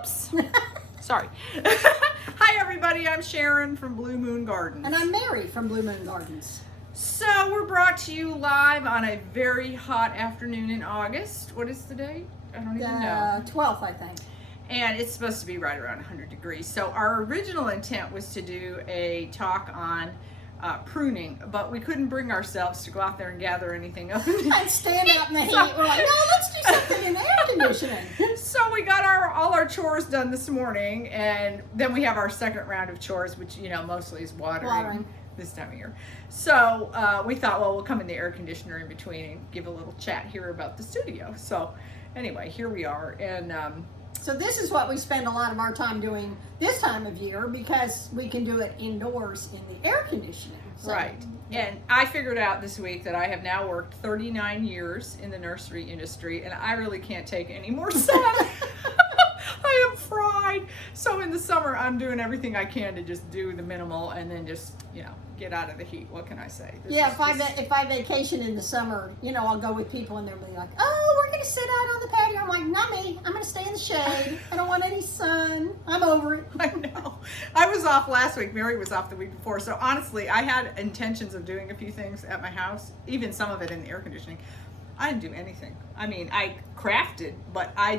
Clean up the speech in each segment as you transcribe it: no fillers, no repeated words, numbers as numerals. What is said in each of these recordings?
Whoops. Sorry. Hi everybody, I'm Sharon from Blue Moon Gardens. And I'm Mary from Blue Moon Gardens. So we're brought to you live on a very hot afternoon in August. What is the date? I don't even know. 12th, I think. And it's supposed to be right around 100 degrees. So our original intent was to do a talk on pruning, but we couldn't bring ourselves to go out there and gather anything up. I'd stand out in the heat. We're like, no, let's do something in the air conditioning. So we got all our chores done this morning, and then we have our second round of chores, which, you know, mostly is watering this time of year. So we thought, well, we'll come in the air conditioner in between and give a little chat here about the studio. So anyway, here we are. And so this is what we spend a lot of our time doing this time of year, because we can do it indoors in the air conditioning. So, right. And I figured out this week that I have now worked 39 years in the nursery industry, and I really can't take any more sun. I am fried. So in the summer, I'm doing everything I can to just do the minimal and then just, you know, get out of the heat. What can I say? If I vacation in the summer, you know, I'll go with people and they'll be like, oh, we're going to sit out on the patio. I'm like, not me. I'm going to stay in the shade. I don't want any sun. I'm over it. I know. I was off last week. Mary was off the week before. So honestly, I had intentions of doing a few things at my house, even some of it in the air conditioning. I didn't do anything. I mean, I crafted, but I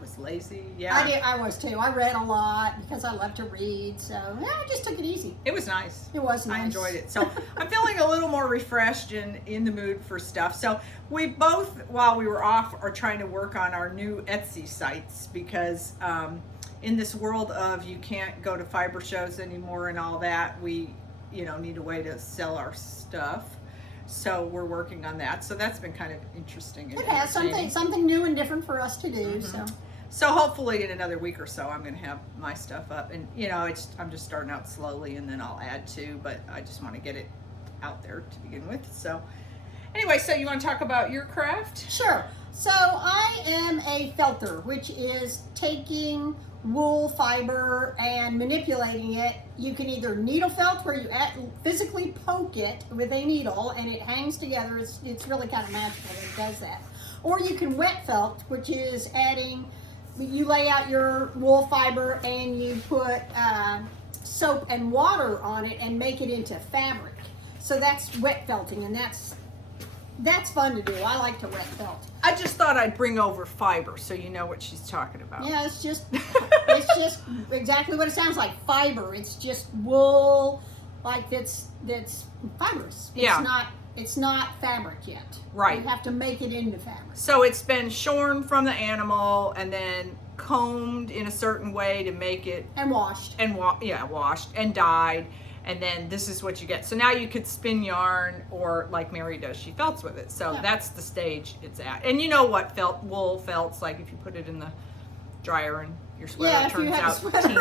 was lazy. Yeah. I was too. I read a lot because I love to read. So yeah, I just took it easy. It was nice. It was nice. I enjoyed it. So I'm feeling a little more refreshed and in the mood for stuff. So we both, while we were off, are trying to work on our new Etsy sites, because in this world of you can't go to fiber shows anymore and all that, we, you know, need a way to sell our stuff. So we're working on that. So that's been kind of interesting. It has something new and different for us to do. Mm-hmm. So hopefully in another week or so, I'm going to have my stuff up. And, you know, I'm just starting out slowly, and then I'll add to, but I just want to get it out there to begin with. So anyway, so you want to talk about your craft? Sure. So I am a felter, which is taking wool fiber and manipulating it. You can either needle felt, where you physically poke it with a needle and it hangs together. It's really kind of magical that it does that. Or you can wet felt, which is you lay out your wool fiber and you put soap and water on it and make it into fabric. So that's wet felting, and that's fun to do. I like to wet felt. I just thought I'd bring over fiber so you know what she's talking about. Yeah, it's just exactly what it sounds like. Fiber. It's just wool, like that's fibrous. It's not fabric yet. Right. You have to make it into fabric. So it's been shorn from the animal and then combed in a certain way to make it, and washed. And washed and dyed. And then this is what you get. So now you could spin yarn, or like Mary does, she felts with it. So that's the stage it's at. And you know what wool felts, like if you put it in the dryer and your sweater turns out teeny.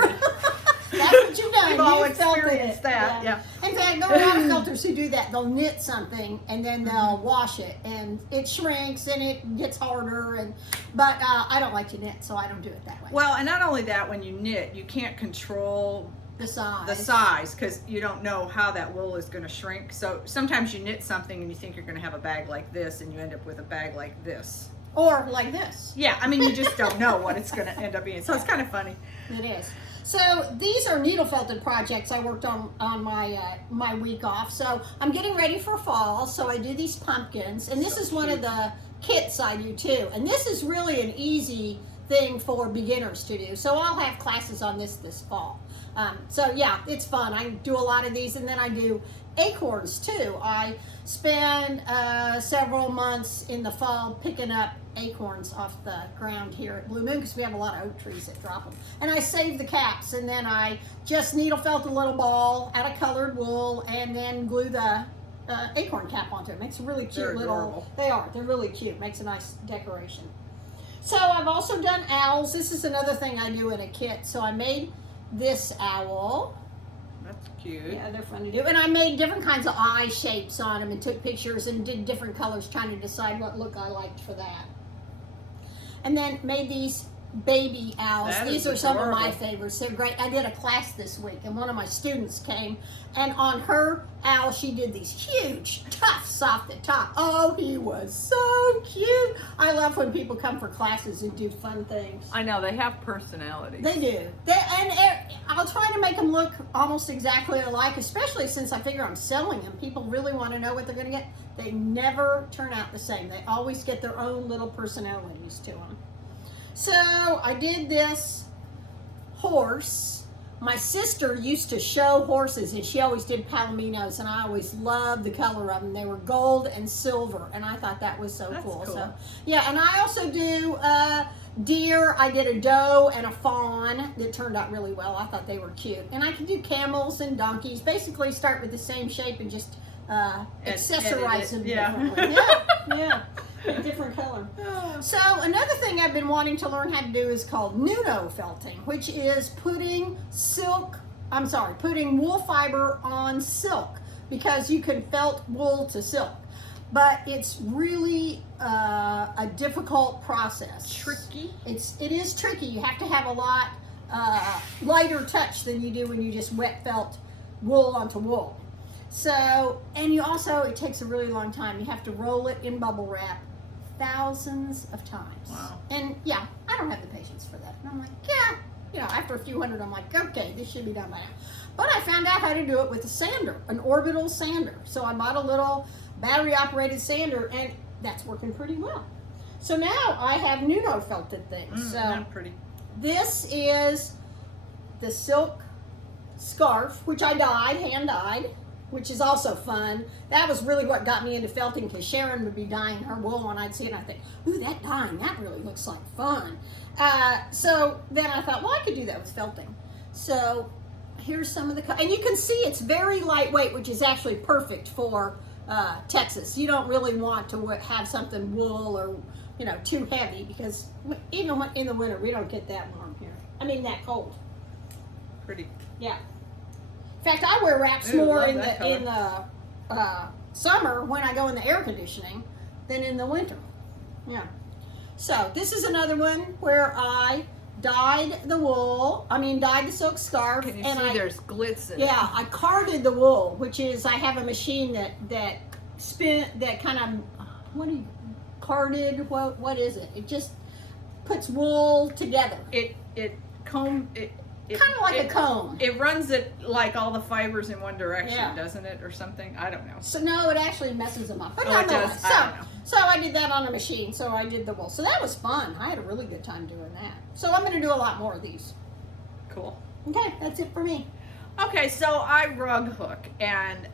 That's what you've done. We've all experienced that. Yeah. In fact, there are a lot of felters who do that. They'll knit something and then they'll wash it, and it shrinks and it gets harder. But I don't like to knit, so I don't do it that way. Well, and not only that, when you knit, you can't control the size, because you don't know how that wool is going to shrink. So sometimes you knit something and you think you're going to have a bag like this, and you end up with a bag like this. Or like this. Yeah, I mean, you just don't know what it's going to end up being. So it's kind of funny. It is. So these are needle felted projects I worked on my week off. So I'm getting ready for fall, so I do these pumpkins, and this is one of the kits I do too. And this is really an easy thing for beginners to do. So I'll have classes on this fall. So yeah, it's fun. I do a lot of these, and then I do acorns too. I spend several months in the fall picking up acorns off the ground here at Blue Moon, because we have a lot of oak trees that drop them. And I save the caps, and then I just needle felt a little ball out of colored wool and then glue the acorn cap onto it. Makes a really cute They're adorable. They're really cute. Makes a nice decoration. So I've also done owls. This is another thing I do in a kit. So I made this owl. That's cute. Yeah, they're fun to do. And I made different kinds of eye shapes on them and took pictures and did different colors, trying to decide what look I liked for that. And then made these baby owls. That These is are some of my adorable. favorites. They're great. I did a class this week, and one of my students came, and on her owl, she did these huge tufts off the top. Oh, he was so cute. I love when people come for classes and do fun things. I know, they have personality. They do. I'll try to make them look almost exactly alike, especially since I figure I'm selling them. People really want to know what they're going to get. They never turn out the same. They always get their own little personalities to them. So I did this horse. My sister used to show horses, and she always did palominos, and I always loved the color of them. They were gold and silver, and I thought that was so That's cool. cool. So yeah, and I also do deer. I did a doe and a fawn that turned out really well. I thought they were cute. And I can do camels and donkeys. Basically start with the same shape and just accessorize them differently. Yeah, a different color. So another thing I've been wanting to learn how to do is called Nudo Felting, which is putting wool fiber on silk, because you can felt wool to silk. But it's really a difficult process. Tricky. It is tricky. You have to have a lot lighter touch than you do when you just wet felt wool onto wool. So, and you also, it takes a really long time. You have to roll it in bubble wrap thousands of times. Wow. And yeah, I don't have the patience for that. And I'm like, yeah, after a few hundred, I'm like, okay, this should be done by now. But I found out how to do it with a sander, an orbital sander. So I bought a little battery operated sander, and that's working pretty well. So now I have Nudo felted things. So Not pretty. this is the silk scarf, which I dyed, hand dyed, which is also fun. That was really what got me into felting, because Sharon would be dyeing her wool, and I'd see it and I think, ooh, that dyeing, that really looks like fun. So then I thought, well, I could do that with felting. So here's some of the, and you can see it's very lightweight, which is actually perfect for Texas. You don't really want to have something wool or, too heavy, because even in the winter, we don't get that warm here. I mean, that cold. Pretty. Yeah. In fact, I wear wraps Ooh, more love in that the summer when I go in the air conditioning than in the winter. Yeah. So this is another one where I dyed the silk scarf. Can you and see there's glitz in it? Yeah, I carded the wool, which is, I have a machine that kind of, carded, what is it? It just puts wool together. Kind of like a comb. It runs it like all the fibers in one direction, Yeah. doesn't it, or something? I don't know. So no, it actually messes them up. But Oh, it nonetheless, does? I don't know. so I did that on a machine. So I did the wool. So that was fun. I had a really good time doing that. So I'm going to do a lot more of these. Cool. Okay, that's it for me. Okay, so I rug hook, and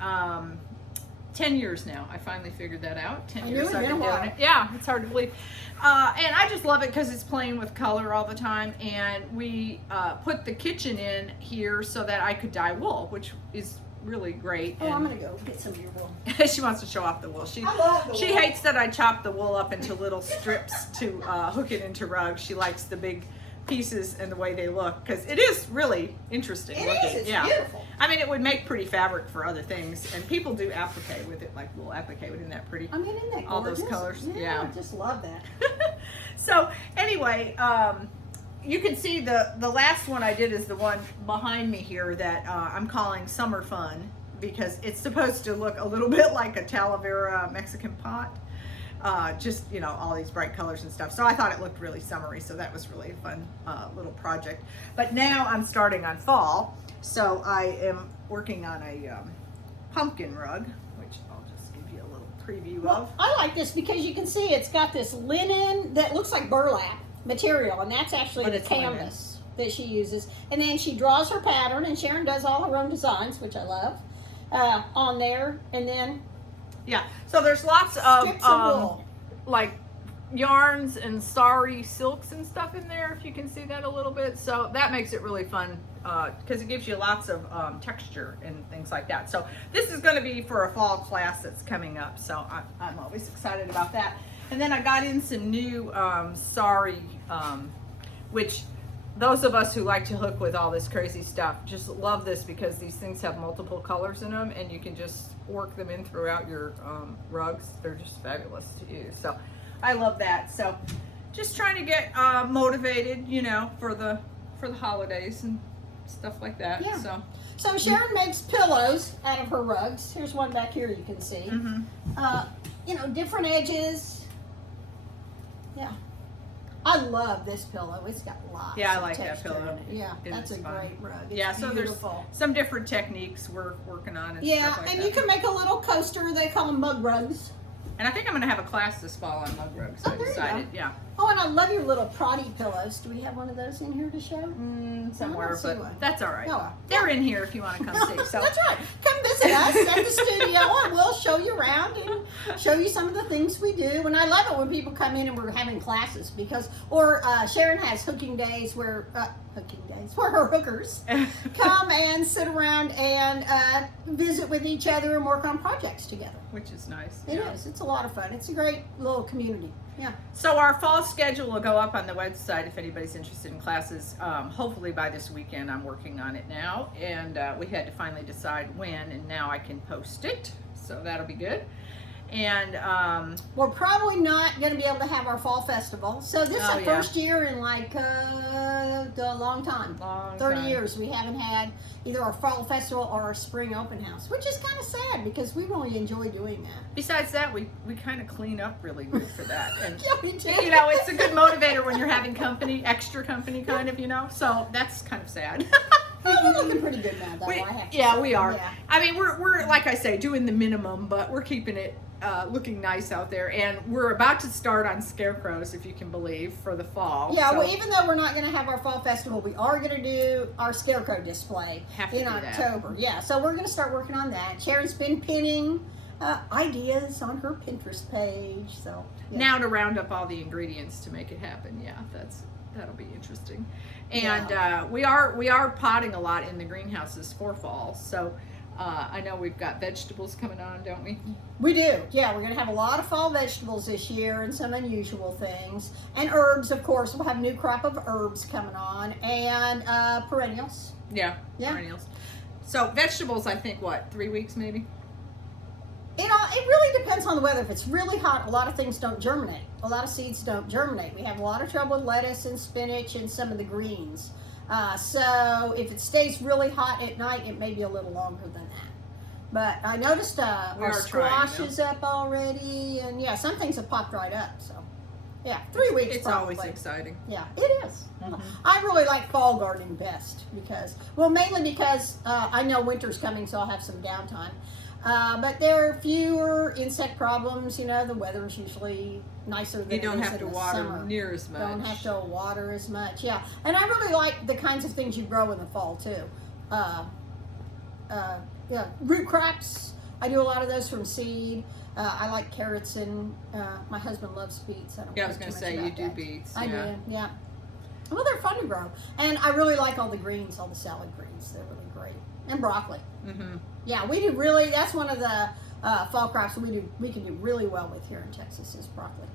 10 years now. I finally figured that out. 10 I years knew it'd I've been been a doing while. it. Yeah, it's hard to believe. And I just love it because it's playing with color all the time. And we put the kitchen in here so that I could dye wool, which is really great. Oh, and I'm going to go get some of your wool. she wants to show off the wool. I love the She wool. hates that I chop the wool up into little strips to hook it into rugs. She likes the big pieces and the way they look, because it is really interesting It looking. is. It's yeah. beautiful. I mean, it would make pretty fabric for other things, and people do applique with it, like wool applique. Isn't that pretty? I mean, isn't that gorgeous? All those colors, yeah. I just love that. So anyway, you can see the last one I did is the one behind me here that I'm calling Summer Fun, because it's supposed to look a little bit like a Talavera Mexican pot. Just, all these bright colors and stuff. So I thought it looked really summery, so that was really a fun little project. But now I'm starting on fall, so I am working on a pumpkin rug, which I'll just give you a little preview of. I like this because you can see it's got this linen that looks like burlap material, and that's actually But the it's canvas that she uses. And then she draws her pattern, and Sharon does all her own designs, which I love, on there. And then Yeah, so there's lots of strips of wool. like yarns and sari silks and stuff in there, if you can see that a little bit. So that makes it really fun, because it gives you lots of texture and things like that. So this is going to be for a fall class that's coming up, so I'm always excited about that. And then I got in some new sari, which those of us who like to hook with all this crazy stuff just love this, because these things have multiple colors in them, and you can just work them in throughout your rugs. They're just fabulous to use. So I love that. So just trying to get motivated, you know, for the holidays and stuff like that. Yeah. So Sharon makes pillows out of her rugs. Here's one back here you can see. You know, different edges. Yeah. I love this pillow. It's got lots Yeah, I of like that texture pillow. in it. Yeah, It that's is a fun. great rug. It's Yeah, so beautiful. there's some different techniques we're working on and Yeah, stuff like and that. you can make a little coaster. They call them mug rugs. And I think I'm going to have a class this fall on mug rugs. Oh, I there you decided, go. yeah. Oh, and I love your little Prati pillows. Do we have one of those in here to show? Somewhere, see but one. that's all right. Oh, well. They're in here if you want to come see. So That's right. Come visit us at the studio, and we'll show you around and show you some of the things we do. And I love it when people come in and we're having classes because, or Sharon has hooking days where her hookers come and sit around and visit with each other and work on projects together. which is nice. It is. It's a lot of fun. It's a great little community. Yeah. So our fall schedule will go up on the website if anybody's interested in classes. Hopefully by this weekend. I'm working on it now, and we had to finally decide when, and now I can post it, so that'll be good. And we're probably not going to be able to have our fall festival. So this is Oh, the yeah. first year in like a long time. 30 years we haven't had either our fall festival or our spring open house, which is kind of sad because we really enjoy doing that. Besides that, we kind of clean up really good for that. And Yeah, we do. you know, it's a good motivator when you're having company, extra company kind of, you know. So that's kind of sad. We're looking pretty good now, though. I have to say. We are. Yeah. I mean, we're like I say, doing the minimum, but we're keeping it looking nice out there. And we're about to start on scarecrows, if you can believe, for the fall. Yeah, So well, even though we're not going to have our fall festival, we are going to do our scarecrow display Have to in do that. October. Yeah, so we're going to start working on that. Sharon's been pinning ideas on her Pinterest page. So yeah. now to round up all the ingredients to make it happen. Yeah, that'll be interesting. And we are potting a lot in the greenhouses for fall. So I know we've got vegetables coming on, don't we? We do. Yeah, we're going to have a lot of fall vegetables this year and some unusual things. And herbs, of course. We'll have a new crop of herbs coming on. And perennials. Yeah, Yeah. perennials. So vegetables, I think, 3 weeks maybe? It really depends on the weather. If it's really hot, a lot of things don't germinate. A lot of seeds don't germinate. We have a lot of trouble with lettuce and spinach and some of the greens. So if it stays really hot at night, it may be a little longer than that. But I noticed our squash is up already, and yeah, some things have popped right up. So yeah, 3 weeks. It's probably. always exciting. Yeah, it is. I really like fall gardening best mainly because I know winter's coming, so I'll have some downtime. But there are fewer insect problems. You know, the weather's usually nicer than You don't it is have in to the water summer. near as much. Don't have to water as much. Yeah, and I really like the kinds of things you grow in the fall too. Yeah, root crops. I do a lot of those from seed. I like carrots, and my husband loves beets. Yeah, I was going to say, you do beets. I do, yeah. Well, they're fun to grow. And I really like all the greens, all the salad greens. They're really great. And broccoli. Mm-hmm. Yeah, we do that's one of the fall crops we can do really well with here in Texas is broccoli.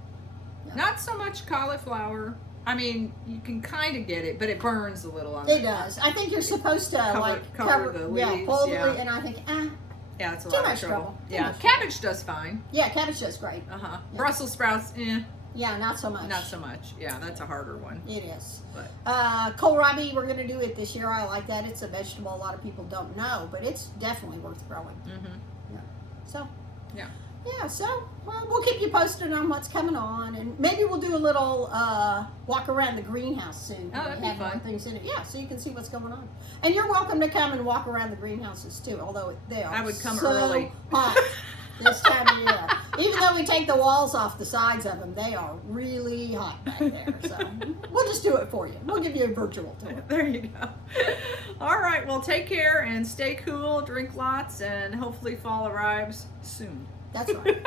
Yeah. Not so much cauliflower. I mean, you can kind of get it, but it burns a little on It does. I think you're supposed to cover the leaves, pull the yeah. and I think, Yeah, it's a too lot much of trouble. Too Yeah, much cabbage does fine. yeah, cabbage does great. Uh-huh. Yeah. Brussels sprouts, Yeah, not so much. not so much. Yeah, that's a harder one. It is. But Kohlrabi, we're going to do it this year. I like that. It's a vegetable a lot of people don't know, but it's definitely worth growing. mm-hmm. So, Yeah, so we'll keep you posted on what's coming on, and maybe we'll do a little walk around the greenhouse soon. Oh, that'd We be have more fun. things in it. Yeah, so you can see what's going on. And you're welcome to come and walk around the greenhouses too, although they are I would come so early. hot this time of year. Even though we take the walls off the sides of them, they are really hot back there. So we'll just do it for you. We'll give you a virtual tour. There you go. All right, well, take care and stay cool, drink lots, and hopefully fall arrives soon. That's right.